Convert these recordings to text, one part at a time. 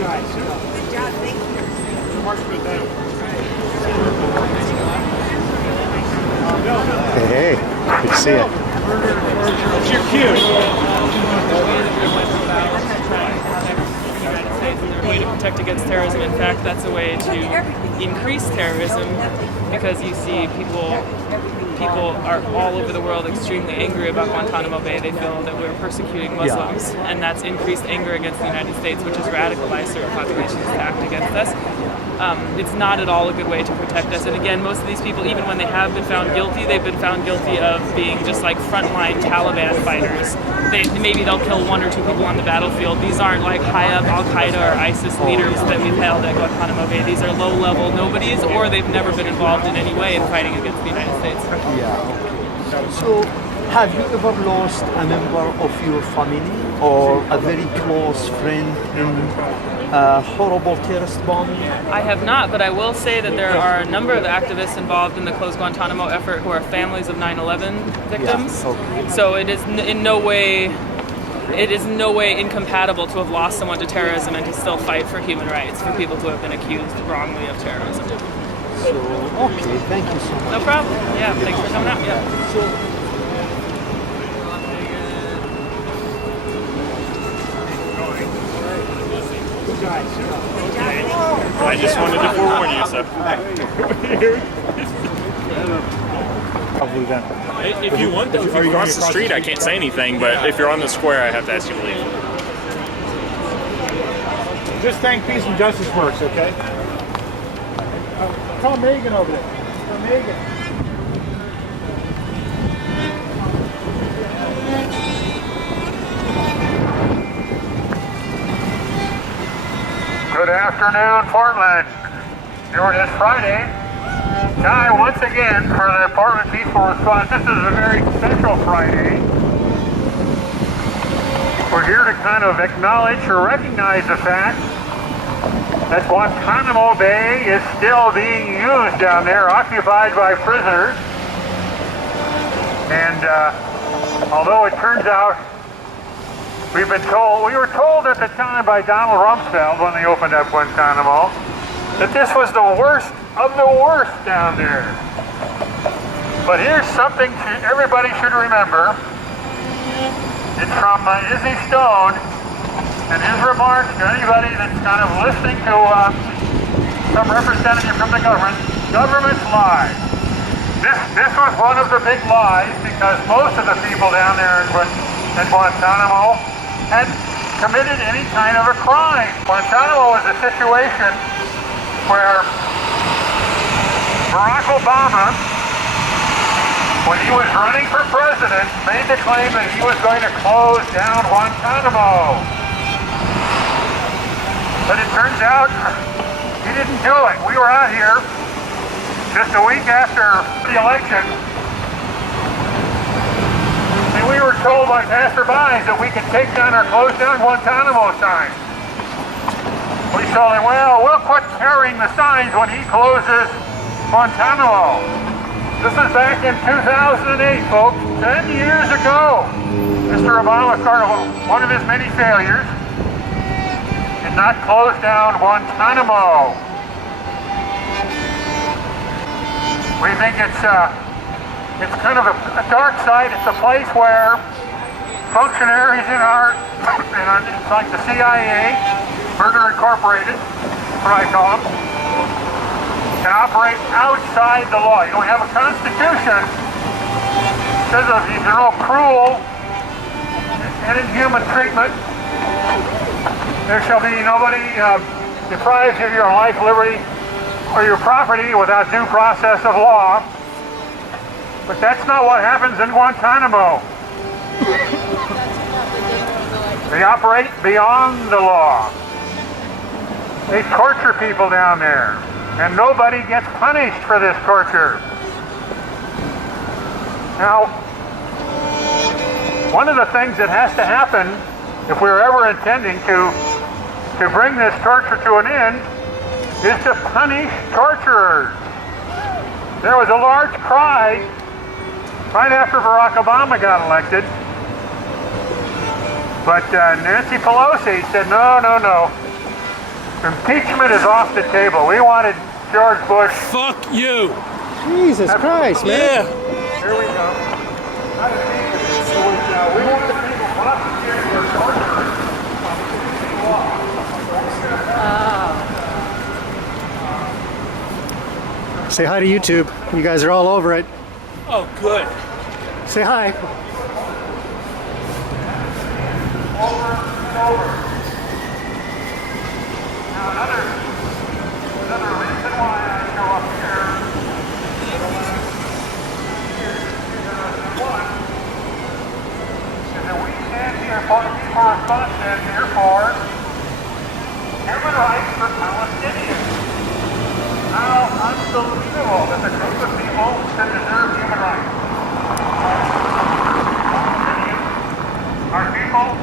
Hey, good to see you. What's your cue? They're a way to protect against terrorism. In fact, that's a way to increase terrorism because you see people are all over the world extremely angry about Guantanamo Bay. They feel that we're persecuting Muslims, and that's increased anger against the United States, which has radicalized certain populations to act against us. It's not at all a good way to protect us. And again, most of these people, even when they have been found guilty, they've been found guilty of being just like frontline Taliban fighters. Maybe they'll kill one or two people on the battlefield. These aren't like high up Al-Qaeda or ISIS leaders that we've held at Guantanamo Bay. These are low-level nobodies, or they've never been involved in any way in fighting against the United States. Yeah. So, have you ever lost a member of your family or a very close friend in a horrible terrorist bombing? I have not, but I will say that there are a number of activists involved in the Close Guantanamo effort who are families of 9/11 victims. Yeah. Okay. So it is in no way incompatible to have lost someone to terrorism and to still fight for human rights for people who have been accused wrongly of terrorism. So, okay, thank you so much. No problem. Yeah, thanks for coming out. Yeah. So, I just wanted to forewarn you, sir. Probably then. If you want, though, if you cross the street, I can't say anything, but if you're on the square, I have to ask you to leave. Just thank Peace and Justice Works, okay? Call Megan over there. Call Megan. Good afternoon, Portland. Here it is Friday. Time once again for the Portland Peaceful Response. This is a very special Friday. We're here to kind of acknowledge or recognize the fact that Guantanamo Bay is still being used down there, occupied by prisoners. And although it turns out we were told at the time by Donald Rumsfeld when they opened up Guantanamo that this was the worst of the worst down there. But here's something everybody should remember. It's from Izzy Stone and his remarks to anybody that's kind of listening to some representative from the government. Government's lies. This was one of the big lies because most of the people down there in Guantanamo had committed any kind of a crime. Guantanamo was a situation where Barack Obama, when he was running for president, made the claim that he was going to close down Guantanamo. But it turns out he didn't do it. We were out here just a week after the election, and we were told by passerbys that we could take down or close down Guantanamo signs. We told him, well, we'll quit carrying the signs when he closes Guantanamo. This is back in 2008, folks, 10 years ago. Mr. Obama, one of his many failures, did not close down Guantanamo. We think it's kind of a dark site. It's a place where functionaries it's like the CIA, Murder Incorporated, what I call them, can operate outside the law. You don't have a constitution. It says if there's no cruel and inhuman treatment, there shall be nobody deprived of your life, liberty, or your property without due process of law. But that's not what happens in Guantanamo. They operate beyond the law. They torture people down there, and nobody gets punished for this torture. Now, one of the things that has to happen if we're ever intending to bring this torture to an end is to punish torturers. There was a large cry right after Barack Obama got elected, but Nancy Pelosi said, no. Impeachment is off the table. We wanted George Bush. Fuck you. Jesus Christ, man. Yeah. Here we go. Not impeachment. So we wanted people prosecuted for torture. Say hi to YouTube. You guys are all over it. Oh, good. Say hi. Over and over. Now another reason why I show up here is that we stand here for the people response stand here for human rights for Palestinians. How unbelievable that the group of people can deserve human rights. Palestinians are people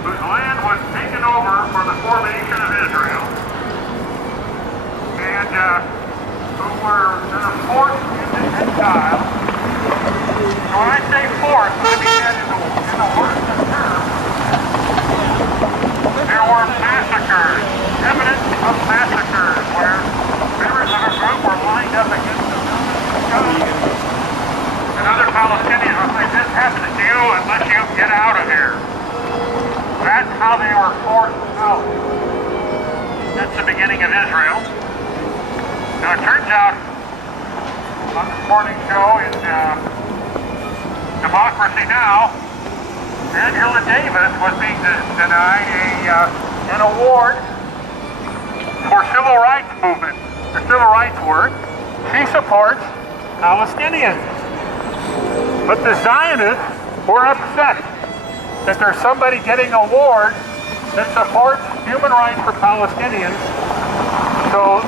whose land was taken over for the formation of Israel and who were forced into exile. So when I say forced, I mean that in the worst of terms. There were massacres, evidence of massacres where members of a group were lined up against the building and other Palestinians would say, this happened to you unless you get out of here. That's how they were forced out. That's the beginning of Israel. Now it turns out, on this morning's show in Democracy Now!, Angela Davis was being denied an award for civil rights movement, for civil rights work. She supports Palestinians. But the Zionists were upset that there's somebody getting an award that supports human rights for Palestinians. So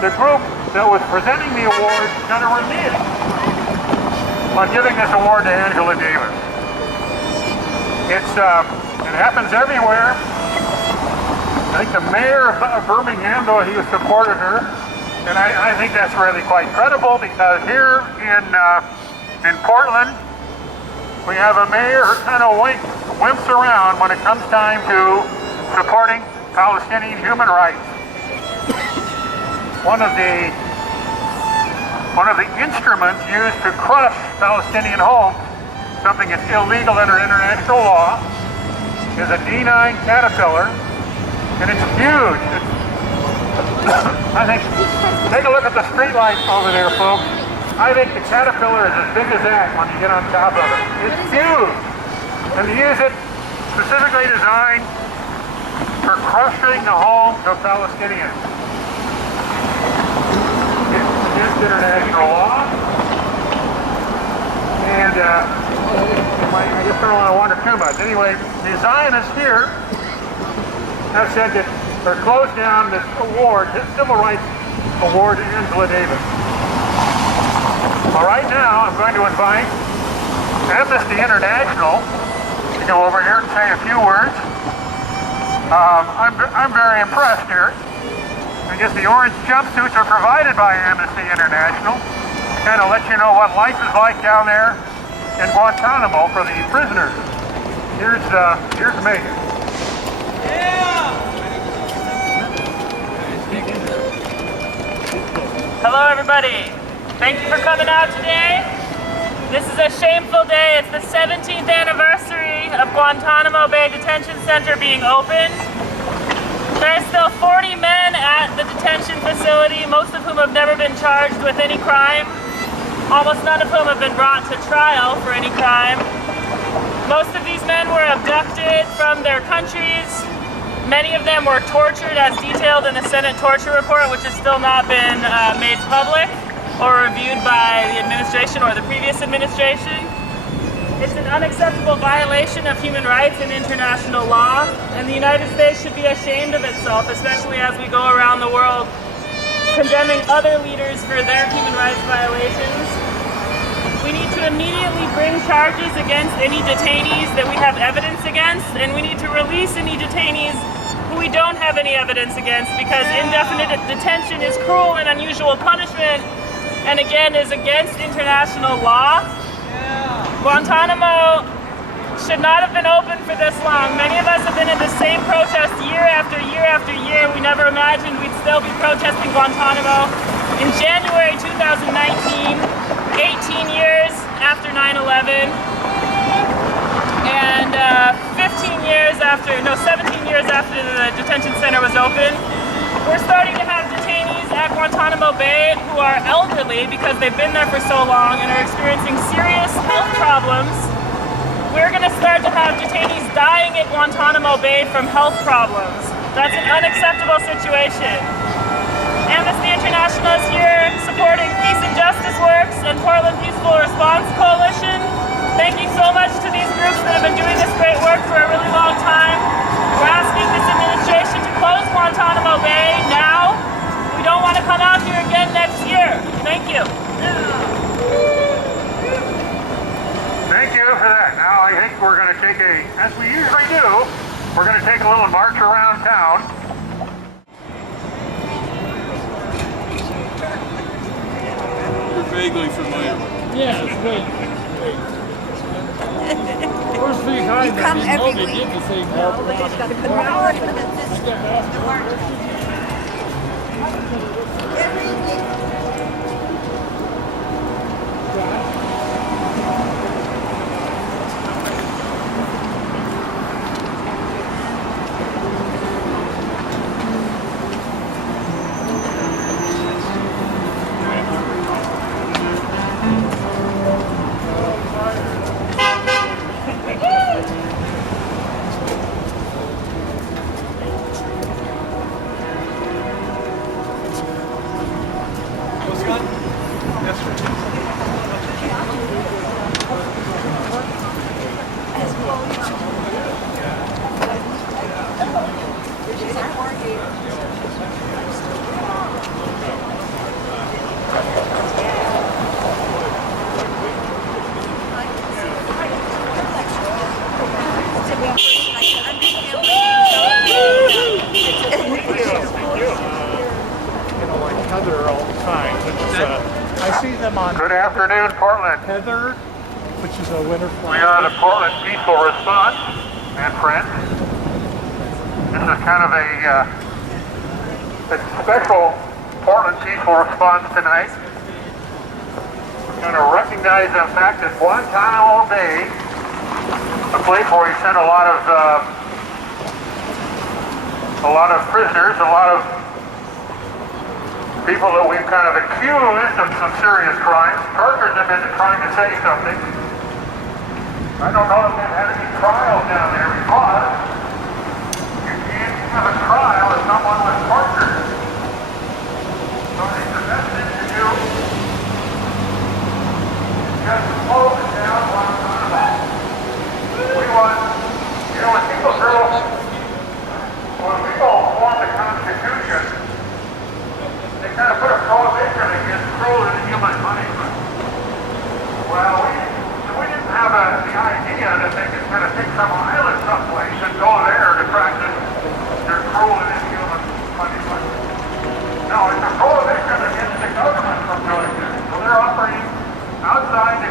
the group that was presenting the award got a renege on giving this award to Angela Davis. It happens everywhere. I think the mayor of Birmingham, though he supported her, and I think that's really quite credible because here in Portland, we have a mayor who kind of wimps around when it comes time to supporting Palestinian human rights. One of the instruments used to crush Palestinian homes, something that's illegal under international law, is a D9 Caterpillar, and it's huge. I think, take a look at the street light over there, folks. I think the Caterpillar is as big as that when you get on top of it. It's huge. And they use it specifically designed for crushing the homes of Palestinians. It's against international law. And I just don't want to wander too much. Anyway, the Zionists here have said that they're closed down this award, this civil rights award to Angela Davis. Well, right now, I'm going to invite Amnesty International to go over here and say a few words. I'm very impressed here. I guess the orange jumpsuits are provided by Amnesty International to kind of let you know what life is like down there in Guantanamo for the prisoners. Here's Megan. Hello, everybody. Thank you for coming out today. This is a shameful day. It's the 17th anniversary of Guantanamo Bay Detention Center being opened. There are still 40 men at the detention facility, most of whom have never been charged with any crime. Almost none of whom have been brought to trial for any crime. Most of these men were abducted from their countries. Many of them were tortured as detailed in the Senate torture report, which has still not been made public or reviewed by the administration or the previous administration. It's an unacceptable violation of human rights and international law, and the United States should be ashamed of itself, especially as we go around the world condemning other leaders for their human rights violations. We need to immediately bring charges against any detainees that we have evidence against, and we need to release any detainees who we don't have any evidence against, because indefinite detention is cruel and unusual punishment, and again is against international law. Guantanamo should not have been open for this long. Many of us have been in the same protest year after year after year. We never imagined we'd still be protesting Guantanamo. In January 2019, 18 years after 9/11, and 17 years after the detention center was open, we're starting to have detainees at Guantanamo Bay who are elderly because they've been there for so long and are experiencing serious health problems. We're going to start to have detainees dying at Guantanamo Bay from health problems. That's an unacceptable situation. Amnesty International is here supporting Peace and Justice Works and Portland Peaceful Response Coalition. Thank you so much to these groups that have been doing this great work for a really long time. We're asking this administration to close Guantanamo Bay now. We don't want to come out here again next year. Thank you. Thank you for that. Now I think we're going to take as we usually do, we're going to take a little march around town. You're vaguely familiar. Yeah, it's great. First thing I come know, every they week. did the same No, but it's got a good hour for Heather all the time. I see them on Good afternoon, Portland. Heather, which is a winter We fly. are the Portland Peaceful Response and friends. This is kind of a special Portland Peaceful Response tonight. We're going to recognize the fact that Guantanamo Bay, a place where we sent a lot of prisoners, a lot of people that we've kind of accused of some serious crimes, tortured them into trying to say something. I don't know if they've had any trials down there because you can't have a trial if someone was tortured. So I think the best thing to do is just close it down Guantanamo. We want, when people form the Constitution, they kind of put a prohibition against cruel and inhuman punishment. Well, we didn't have the idea that they could kind of pick some island someplace and go there to practice their cruel and inhuman punishment. No, it's a prohibition against the government from doing this. So they're operating outside the